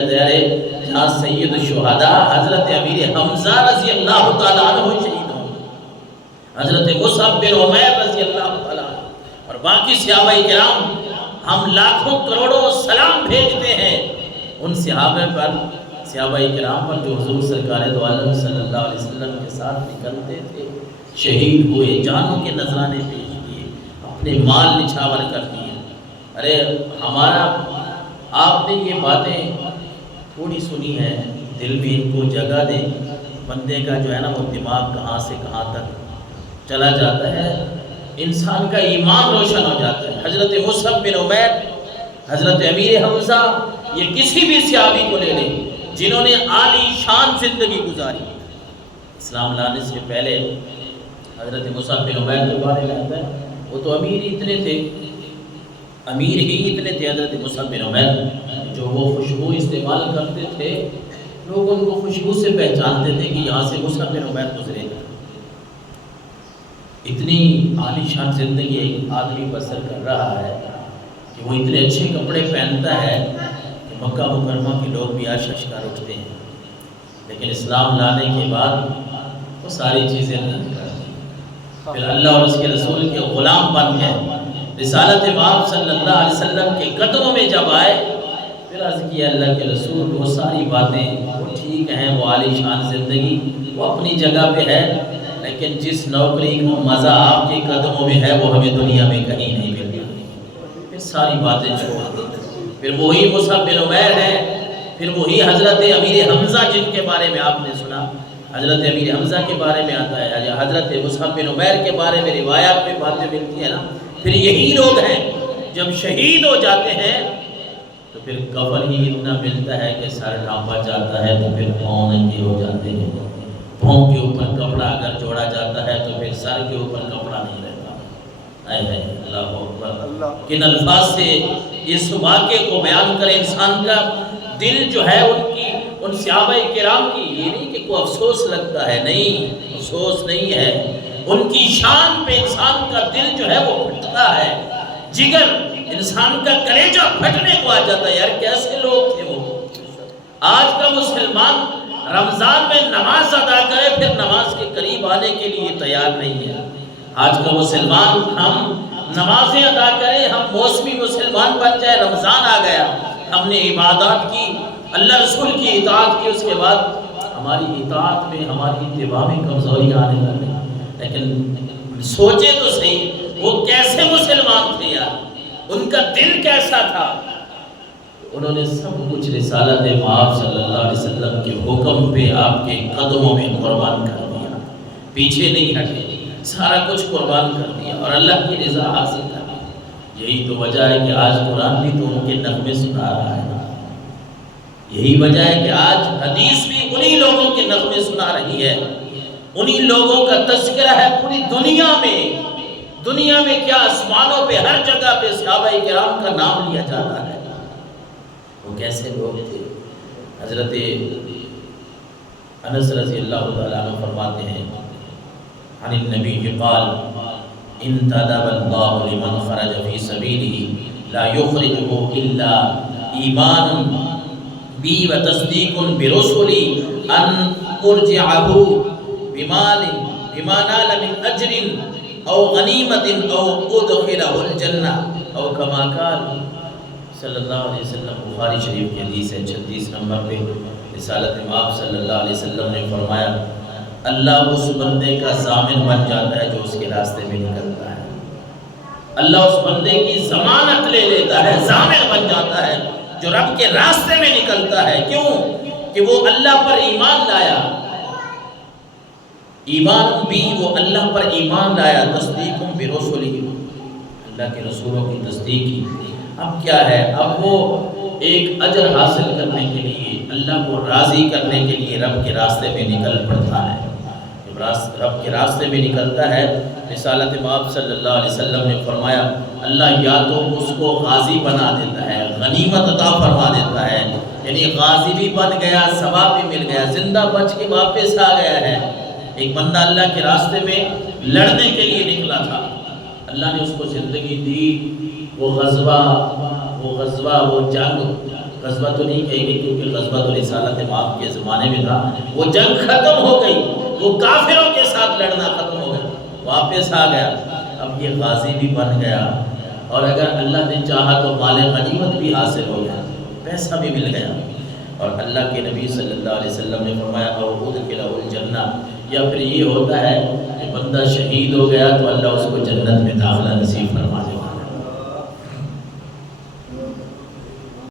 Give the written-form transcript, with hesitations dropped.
جہاں سید الشہداء حضرت امیر حمزہ رضی اللہ تعالیٰ عنہ شہید ہوں، حضرت مصعب بن عمیر رضی اللہ تعالیٰ عنہ اور باقی صحابہ کرام، ہم لاکھوں کروڑوں سلام بھیجتے ہیں ان صحابہ کرام پر جو حضور سرکار دو عالم صلی اللہ علیہ وسلم کے ساتھ نکلتے تھے، شہید ہوئے، جانوں کے نذرانے پیش کیے، اپنے مال نچھاور کر دیے۔ ارے ہمارا آپ نے یہ باتیں تھوڑی سنی ہے، دل میں ان کو جگہ دے، بندے کا جو ہے نا وہ دماغ کہاں سے کہاں تک چلا جاتا ہے، انسان کا ایمان روشن ہو جاتا ہے۔ حضرت مصعب بن عمیر، حضرت امیر حمزہ، یہ کسی بھی صحابی کو لے لیں جنہوں نے عالی شان زندگی گزاری۔ اسلام لانے سے پہلے حضرت مصعب بن عمیر کے بارے میں آتا ہے، وہ تو امیر ہی اتنے تھے، حضرت مصعب بن عمیر، جو وہ خوشبو استعمال کرتے تھے، لوگ ان کو خوشبو سے پہچانتے تھے کہ یہاں سے مصعب بن عمیر گزرے گا۔ اتنی عالی شان زندگی ایک آدمی بسر کر رہا ہے کہ وہ اتنے اچھے کپڑے پہنتا ہے کہ مکہ مکرمہ کے لوگ بھی آشش کر اٹھتے ہیں، لیکن اسلام لانے کے بعد وہ ساری چیزیں نہیں کرتی، پھر اللہ اور اس کے رسول کے غلام بن گئے، رسالت باب صلی اللہ علیہ وسلم کے قدموں میں جب آئے، پھر عرض کیا اللہ کے رسول وہ ساری باتیں وہ ٹھیک ہیں، وہ عالی شان زندگی وہ اپنی جگہ پہ ہے، لیکن جس نوکری کا مزہ آپ کے قدموں میں ہے وہ ہمیں دنیا میں کہیں نہیں مل رہا۔ پھر ساری باتیں چھوڑ دی، پھر وہی مصعب بن عمیر ہے، پھر وہی حضرت امیر حمزہ جن کے بارے میں آپ نے سنا، حضرت امیر حمزہ کے بارے میں آتا ہے، حضرت مصعب بن عمیر کے بارے میں روایات میں باتیں ملتی ہیں نا، پھر یہی لوگ ہیں جب شہید ہو جاتے ہیں تو پھر کفن ہی اتنا ملتا ہے کہ سر ڈھانپا جاتا ہے تو پھر پاؤں ننگے ہو جاتے ہیں، پاؤں کے اوپر کپڑا اگر جوڑا جاتا ہے تو پھر سر کے اوپر کپڑا نہیں رہتا۔ اے اللہ اکبر، کن الفاظ سے اس واقعے کو بیان کرے، انسان کا دل جو ہے ان صحابہ کرام کی، یہ نہیں کہ کوئی افسوس لگتا ہے، نہیں افسوس نہیں ہے، ان کی شان پہ انسان کا دل جو ہے وہ پھٹتا ہے، جگر انسان کا کلیجہ پھٹنے کو آ جاتا ہے، یار کیسے لوگ تھے وہ۔ آج کا مسلمان رمضان میں نماز ادا کرے پھر نماز کے قریب آنے کے لیے تیار نہیں ہے۔ آج کا مسلمان ہم نمازیں ادا کریں، ہم موسمی مسلمان بن جائے، رمضان آ گیا، ہم نے عبادات کی، اللہ رسول کی اطاعت کی، اس کے بعد ہماری اطاعت میں ہماری اتباع میں کمزوری آنے لگی۔ لیکن سوچے تو صحیح وہ کیسے مسلمان تھے یار، ان کا دل کیسا تھا، انہوں نے سب کچھ رسالت مآب صلی اللہ علیہ وسلم کے حکم پہ آپ کے قدموں میں قربان کر دیا، پیچھے نہیں ہٹے، سارا کچھ قربان کر دیا اور اللہ کی رضا حاصل کر دی۔ یہی تو وجہ ہے کہ آج قرآن بھی تو ان کے نغمے سنا رہا ہے، یہی وجہ ہے کہ آج حدیث بھی انہی لوگوں کے نغمے سنا رہی ہے، انہی لوگوں کا تذکرہ ہے پوری دنیا میں کیا آسمانوں پہ ہر جگہ پہ صحابہ کرام کا نام لیا جاتا ہے۔ وہ کیسے لوگ تھے؟ حضرت انس رضی اللہ تعالیٰ عنہ فرماتے ہیں، عن النبی قال انتدب اللہ لمن خرج فی سبیلہ لا یخرجہ الا ایمان بی و تصدیق برسلی ان ارجعہ بما نال من اجر او غنیمت او ادخلہ الجنہ او کما قال صلی اللہ علیہ وسلم۔ بخاری شریف کی حدیث ہے، 36 نمبر پہ رسالت مآب صلی اللہ علیہ وسلم نے فرمایا، اللہ اس بندے کا ضامن بن جاتا ہے جو اس کے راستے میں نکلتا ہے، اللہ اس بندے کی ضمانت لے لیتا ہے، ضامن بن جاتا ہے جو رب کے راستے میں نکلتا ہے۔ کیوں؟ کہ وہ اللہ پر ایمان لایا، ایمان بھی وہ اللہ پر ایمان لایا، تصدیق برسولہ، اللہ کے رسولوں کی تصدیق کی۔ اب کیا ہے، اب وہ ایک اجر حاصل کرنے کے لیے، اللہ کو راضی کرنے کے لیے رب کے راستے میں نکل پڑتا ہے۔ جب رب کے راستے میں نکلتا ہے، رسالت مآب صلی اللہ علیہ وسلم نے فرمایا اللہ یا تو اس کو غازی بنا دیتا ہے، غنیمت عطا فرما دیتا ہے، یعنی غازی بھی بن گیا، ثواب بھی مل گیا، زندہ بچ کے واپس آ گیا ہے۔ ایک بندہ اللہ کے راستے میں لڑنے کے لیے نکلا تھا، اللہ نے اس کو زندگی دی، وہ غزوہ وہ جنگ غزوہ تو نہیں کہے گی کیونکہ غزوہ تو رسالت مآب کے زمانے میں تھا، وہ جنگ ختم ہو گئی، وہ کافروں کے ساتھ لڑنا ختم ہو گیا، واپس آ گیا، اب یہ غازی بھی بن گیا، اور اگر اللہ نے چاہا تو مال غنیمت بھی حاصل ہو گیا، پیسہ بھی مل گیا۔ اور اللہ کے نبی صلی اللہ علیہ وسلم نے فرمایا او ادخلہ الجنہ، یا پھر یہ ہوتا ہے کہ بندہ شہید ہو گیا تو اللہ اس کو جنت میں داخلہ نصیب فرما دے۔